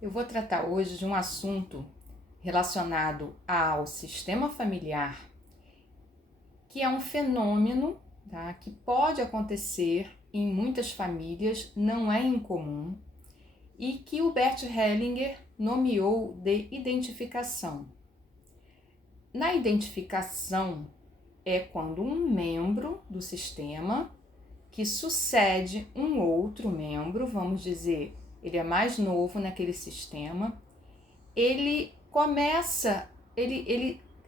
Eu vou tratar hoje de um assunto relacionado ao sistema familiar, que é um fenômeno, tá, que pode acontecer em muitas famílias, não é incomum, e que o Bert Hellinger nomeou de identificação. Na identificação é quando um membro do sistema que sucede um outro membro, vamos dizer, ele é mais novo naquele sistema, ele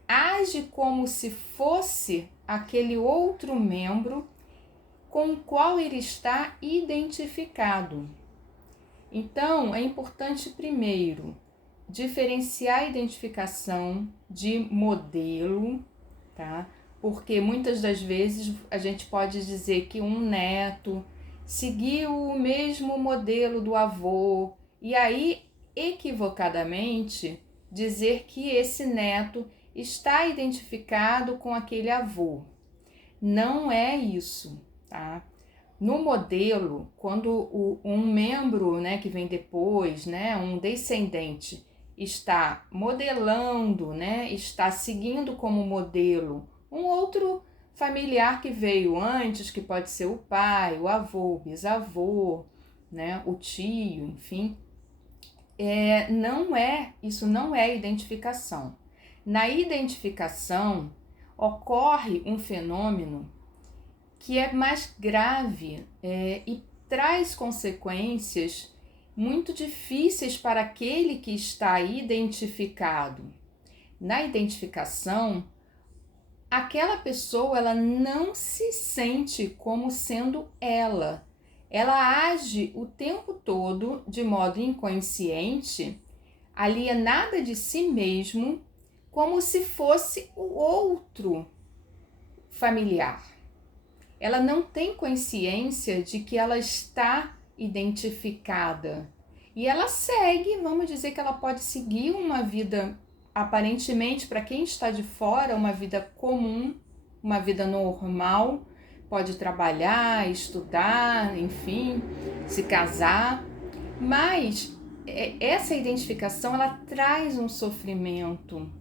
age como se fosse aquele outro membro com o qual ele está identificado. Então, é importante primeiro diferenciar a identificação de modelo, tá? Porque muitas das vezes a gente pode dizer que um neto seguiu o mesmo modelo do avô e aí equivocadamente dizer que esse neto está identificado com aquele avô. Não é isso, tá? No modelo, quando um membro, né, que vem depois, né, um descendente, está modelando, né, está seguindo como modelo um outro familiar que veio antes, que pode ser o pai, o avô, o bisavô, né, o tio, enfim, isso não é identificação. Na identificação ocorre um fenômeno que é mais grave e traz consequências muito difíceis para aquele que está identificado. Na identificação, aquela pessoa ela não se sente como sendo ela. Ela age o tempo todo de modo inconsciente, alienada de si mesmo, como se fosse o outro familiar. Ela não tem consciência de que ela está identificada. E ela segue, vamos dizer que ela pode seguir uma vida, aparentemente, para quem está de fora, uma vida comum, uma vida normal, pode trabalhar, estudar, enfim, se casar, mas essa identificação ela traz um sofrimento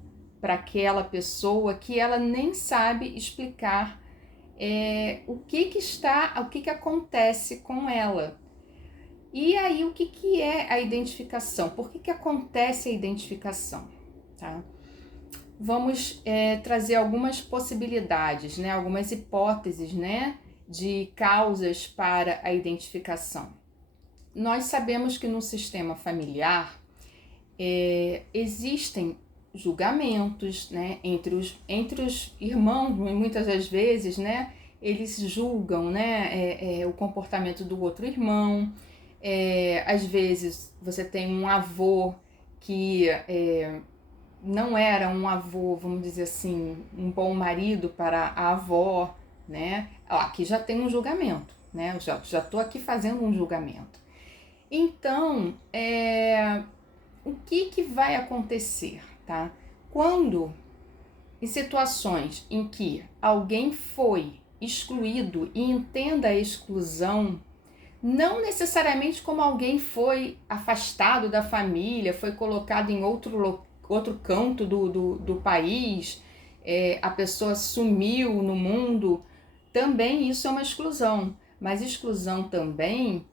para aquela pessoa que ela nem sabe explicar o que acontece com ela. E aí, o que é a identificação? Por que acontece a identificação? Tá? Vamos trazer algumas possibilidades, né? Algumas hipóteses, né? De causas para a identificação. Nós sabemos que no sistema familiar existem julgamentos, né, entre os irmãos, muitas das vezes, né, eles julgam, né, o comportamento do outro irmão. Às vezes você tem um avô que não era um avô, vamos dizer assim, um bom marido para a avó, né? Aqui já tem um julgamento, né? Eu já estou aqui fazendo um julgamento. Então, o que vai acontecer, tá? Quando, em situações em que alguém foi excluído e entenda a exclusão, não necessariamente como alguém foi afastado da família, foi colocado em outro canto do país, a pessoa sumiu no mundo, também isso é uma exclusão. Mas exclusão também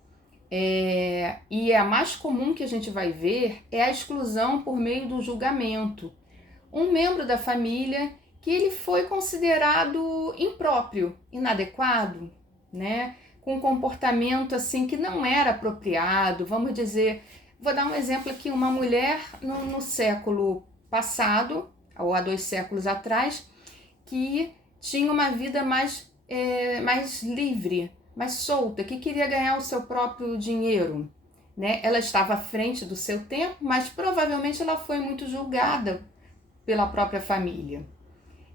e a mais comum que a gente vai ver é a exclusão por meio do julgamento. Um membro da família que ele foi considerado impróprio, inadequado, né? Com um comportamento assim que não era apropriado, vamos dizer, vou dar um exemplo aqui, uma mulher no século passado, ou há 2 séculos atrás, que tinha uma vida mais livre, mais solta, que queria ganhar o seu próprio dinheiro, né? Ela estava à frente do seu tempo, mas provavelmente ela foi muito julgada pela própria família.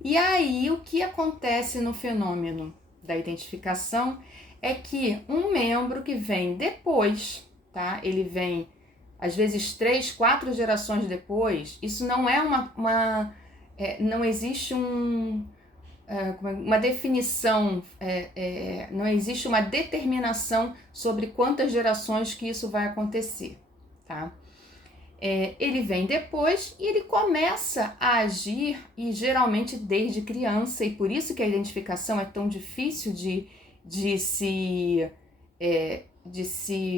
E aí o que acontece no fenômeno da identificação é que um membro que vem depois, tá? Ele vem às vezes 3, 4 gerações depois. Isso não é não existe uma definição, não existe uma determinação sobre quantas gerações que isso vai acontecer, tá? ele vem depois e ele começa a agir, e geralmente desde criança, e por isso que a identificação é tão difícil de se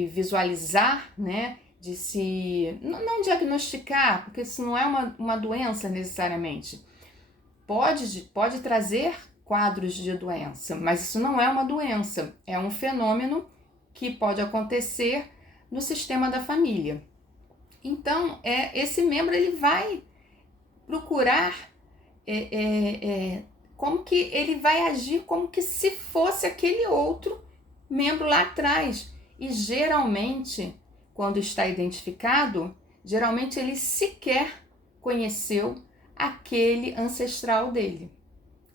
visualizar, né? De se não diagnosticar, porque isso não é uma doença necessariamente. Pode trazer quadros de doença, mas isso não é uma doença, é um fenômeno que pode acontecer no sistema da família. Então, esse membro ele vai procurar como que ele vai agir como que se fosse aquele outro membro lá atrás. E geralmente, quando está identificado, geralmente ele sequer conheceu aquele ancestral dele,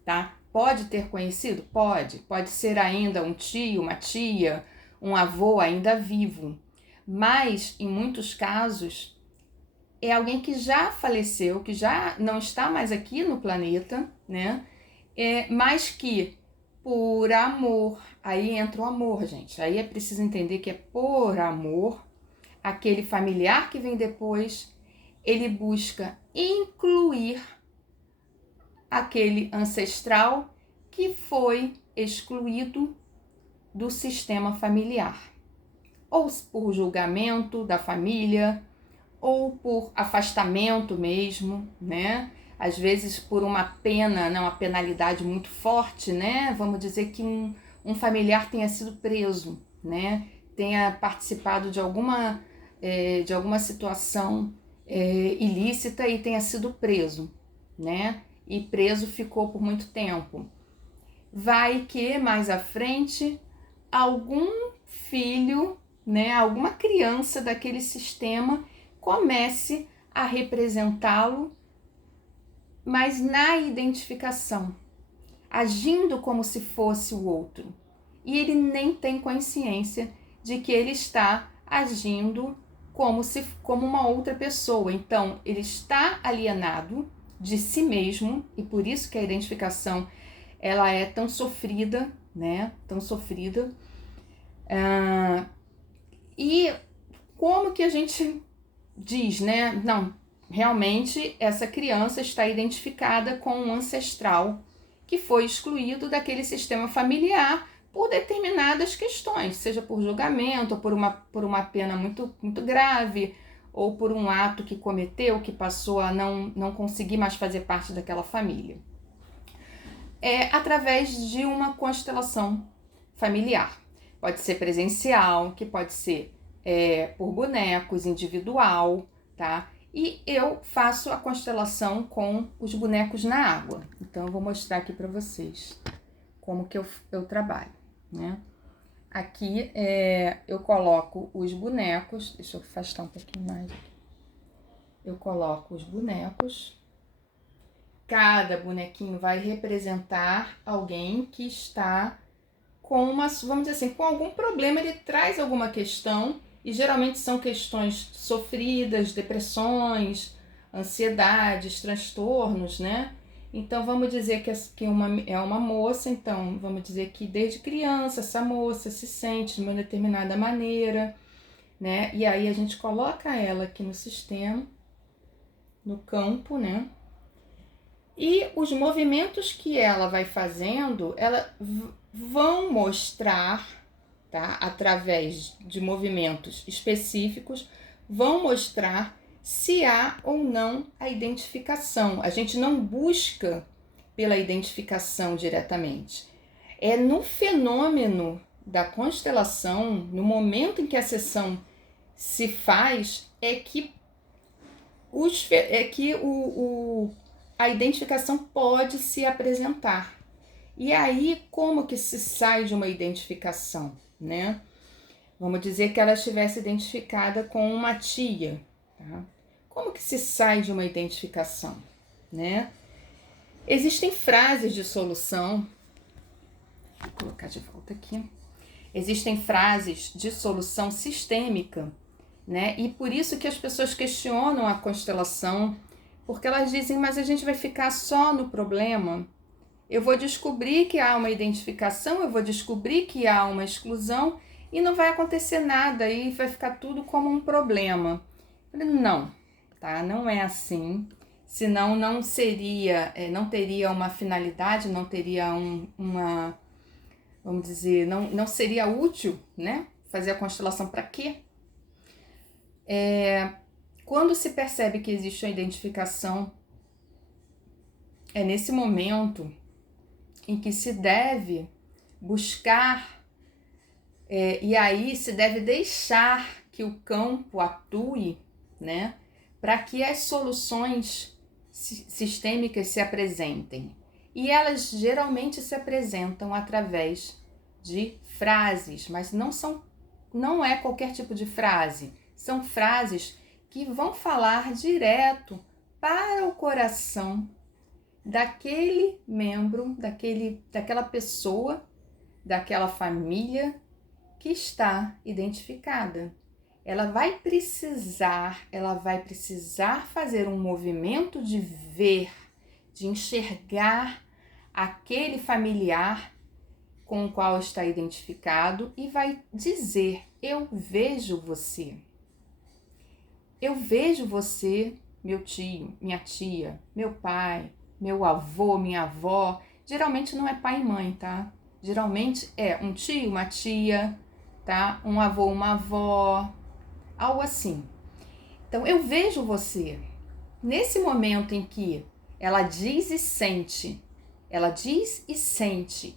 tá? Pode ter conhecido? Pode ser ainda um tio, uma tia, um avô ainda vivo, mas em muitos casos é alguém que já faleceu, que já não está mais aqui no planeta, né? Mas que por amor, aí entra o amor, gente, aí é preciso entender que é por amor, aquele familiar que vem depois, ele busca incluir aquele ancestral que foi excluído do sistema familiar, ou por julgamento da família, ou por afastamento mesmo, né? Às vezes por uma pena, uma penalidade muito forte, né? Vamos dizer que um familiar tenha sido preso, né? Tenha participado de alguma situação ilícita e tenha sido preso, né? E preso ficou por muito tempo. Vai que mais à frente algum filho, né, alguma criança daquele sistema comece a representá-lo, mas na identificação, agindo como se fosse o outro. E ele nem tem consciência de que ele está agindo como uma outra pessoa. Então, ele está alienado de si mesmo, e por isso que a identificação ela é tão sofrida, né? Tão sofrida. E como que a gente diz, né? Não, realmente essa criança está identificada com um ancestral que foi excluído daquele sistema familiar por determinadas questões, seja por julgamento, ou por uma pena muito, muito grave, ou por um ato que cometeu, que passou a não conseguir mais fazer parte daquela família. Através de uma constelação familiar. Pode ser presencial, que pode ser por bonecos, individual, tá? E eu faço a constelação com os bonecos na água. Então, eu vou mostrar aqui para vocês como que eu trabalho, né? Aqui eu coloco os bonecos, deixa eu afastar um pouquinho mais aqui. Eu coloco os bonecos. Cada bonequinho vai representar alguém que está com vamos dizer assim, com algum problema, ele traz alguma questão, e geralmente são questões sofridas, depressões, ansiedades, transtornos, né? Então, vamos dizer que é uma moça, então, vamos dizer que desde criança essa moça se sente de uma determinada maneira, né? E aí a gente coloca ela aqui no sistema, no campo, né? E os movimentos que ela vai fazendo, ela vão mostrar, tá? Através de movimentos específicos, vão mostrar se há ou não a identificação. A gente não busca pela identificação diretamente. É no fenômeno da constelação, no momento em que a sessão se faz, a identificação pode se apresentar. E aí, como que se sai de uma identificação, né? Vamos dizer que ela estivesse identificada com uma tia, tá? Como que se sai de uma identificação, né? Existem frases de solução. Vou colocar de volta aqui. Existem frases de solução sistêmica, né? E por isso que as pessoas questionam a constelação, porque elas dizem, mas a gente vai ficar só no problema? Eu vou descobrir que há uma identificação, eu vou descobrir que há uma exclusão e não vai acontecer nada, e vai ficar tudo como um problema. Não, tá? Não é assim, senão não seria, não teria uma finalidade, não teria uma, vamos dizer, não seria útil, né? Fazer a constelação para quê? Quando se percebe que existe uma identificação, é nesse momento em que se deve buscar, e aí se deve deixar que o campo atue, né, para que as soluções sistêmicas se apresentem. E elas geralmente se apresentam através de frases, mas não é qualquer tipo de frase. São frases que vão falar direto para o coração daquele membro, daquela pessoa, daquela família que está identificada. Ela vai precisar fazer um movimento de ver, de enxergar aquele familiar com o qual está identificado e vai dizer: eu vejo você. Eu vejo você, meu tio, minha tia, meu pai, meu avô, minha avó. Geralmente não é pai e mãe, tá? Geralmente é um tio, uma tia, tá? Um avô, uma avó, algo assim. Então, eu vejo você. Nesse momento em que ela diz e sente,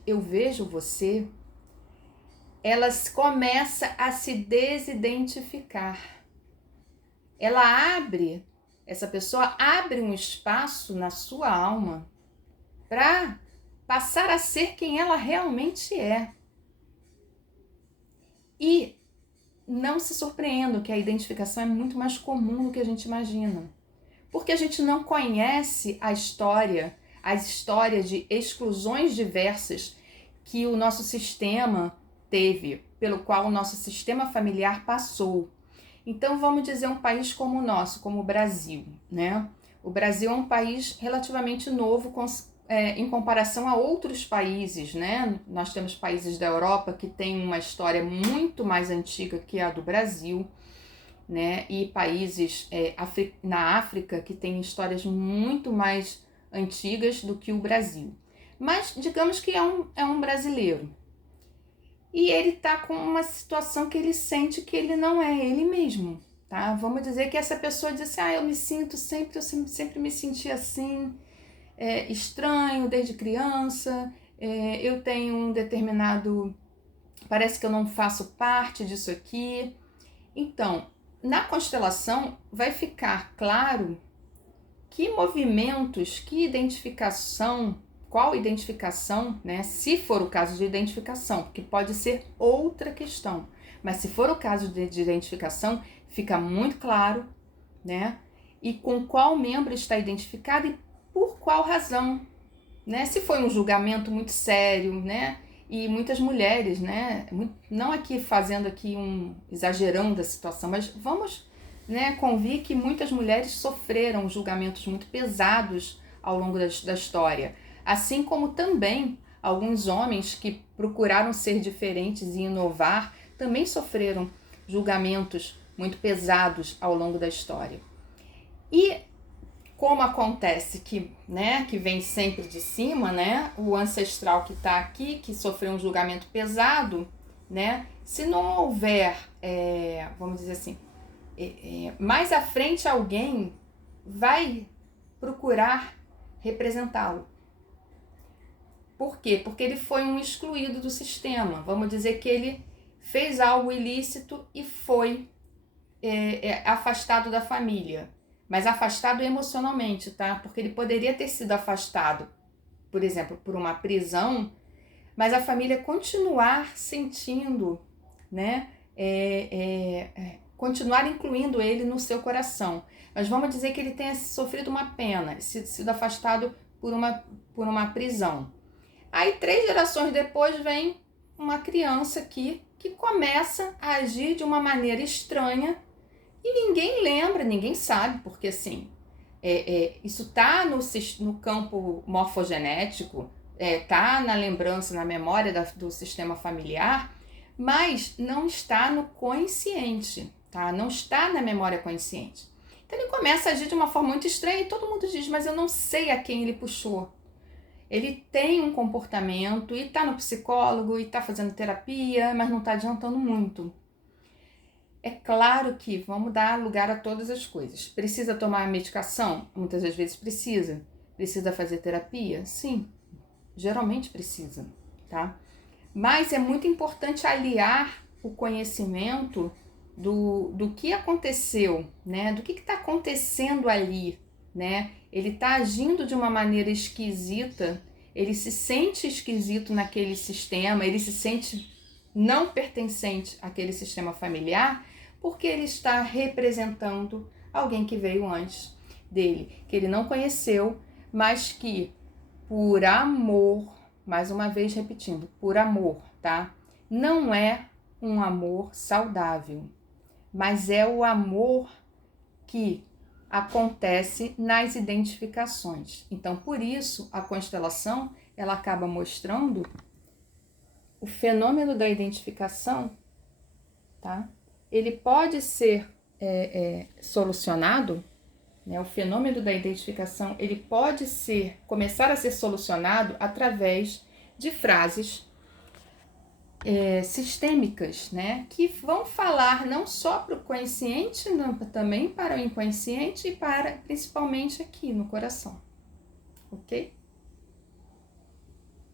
eu vejo você, ela começa a se desidentificar. Essa pessoa abre um espaço na sua alma para passar a ser quem ela realmente é. E não se surpreendam que a identificação é muito mais comum do que a gente imagina. Porque a gente não conhece as histórias de exclusões diversas que o nosso sistema teve, pelo qual o nosso sistema familiar passou. Então, vamos dizer um país como o nosso, como o Brasil, né? O Brasil é um país relativamente novo em comparação a outros países, né? Nós temos países da Europa que têm uma história muito mais antiga que a do Brasil, né? E países na África que têm histórias muito mais antigas do que o Brasil. Mas digamos que é um brasileiro. E ele tá com uma situação que ele sente que ele não é ele mesmo, tá? Vamos dizer que essa pessoa diz assim: eu sempre me senti assim, estranho desde criança, eu tenho um determinado, parece que eu não faço parte disso aqui. Então, na constelação vai ficar claro que movimentos, que identificação, qual identificação, né? Se for o caso de identificação, porque pode ser outra questão, mas se for o caso de identificação, fica muito claro, né? E com qual membro está identificado e por qual razão, né? Se foi um julgamento muito sério, né? E muitas mulheres, né? Não aqui fazendo aqui exagerando a situação, mas vamos, né, convir que muitas mulheres sofreram julgamentos muito pesados ao longo da história. Assim como também alguns homens que procuraram ser diferentes e inovar também sofreram julgamentos muito pesados ao longo da história. E como acontece que vem sempre de cima, né, o ancestral que está aqui, que sofreu um julgamento pesado, né, se não houver, vamos dizer assim, mais à frente alguém vai procurar representá-lo. Por quê? Porque ele foi um excluído do sistema. Vamos dizer que ele fez algo ilícito e foi afastado da família. Mas afastado emocionalmente, tá? Porque ele poderia ter sido afastado, por exemplo, por uma prisão, mas a família continuar sentindo, né? Continuar incluindo ele no seu coração. Mas vamos dizer que ele tenha sofrido uma pena, sido afastado por uma prisão. Aí 3 gerações depois vem uma criança aqui que começa a agir de uma maneira estranha e ninguém lembra, ninguém sabe, porque assim, isso está no campo morfogenético, está na lembrança, na memória do sistema familiar, mas não está no consciente, tá? Não está na memória consciente. Então Ele começa a agir de uma forma muito estranha e todo mundo diz, mas eu não sei a quem ele puxou. Ele tem um comportamento e tá no psicólogo e tá fazendo terapia, mas não tá adiantando muito. É claro que vamos dar lugar a todas as coisas. Precisa tomar medicação? Muitas das vezes precisa. Precisa fazer terapia? Sim, geralmente precisa, tá? Mas é muito importante aliar o conhecimento do que aconteceu, né? Do que está acontecendo ali, né? Ele está agindo de uma maneira esquisita, ele se sente esquisito naquele sistema, ele se sente não pertencente àquele sistema familiar, porque ele está representando alguém que veio antes dele, que ele não conheceu, mas que por amor, mais uma vez repetindo, por amor, tá? Não é um amor saudável, mas é o amor que acontece nas identificações. Então, por isso, a constelação, ela acaba mostrando o fenômeno da identificação, tá? Ele pode ser solucionado, né? O fenômeno da identificação, ele pode começar a ser solucionado através de frases sistêmicas, né? Que vão falar não só para o consciente, também para o inconsciente e principalmente aqui no coração, ok?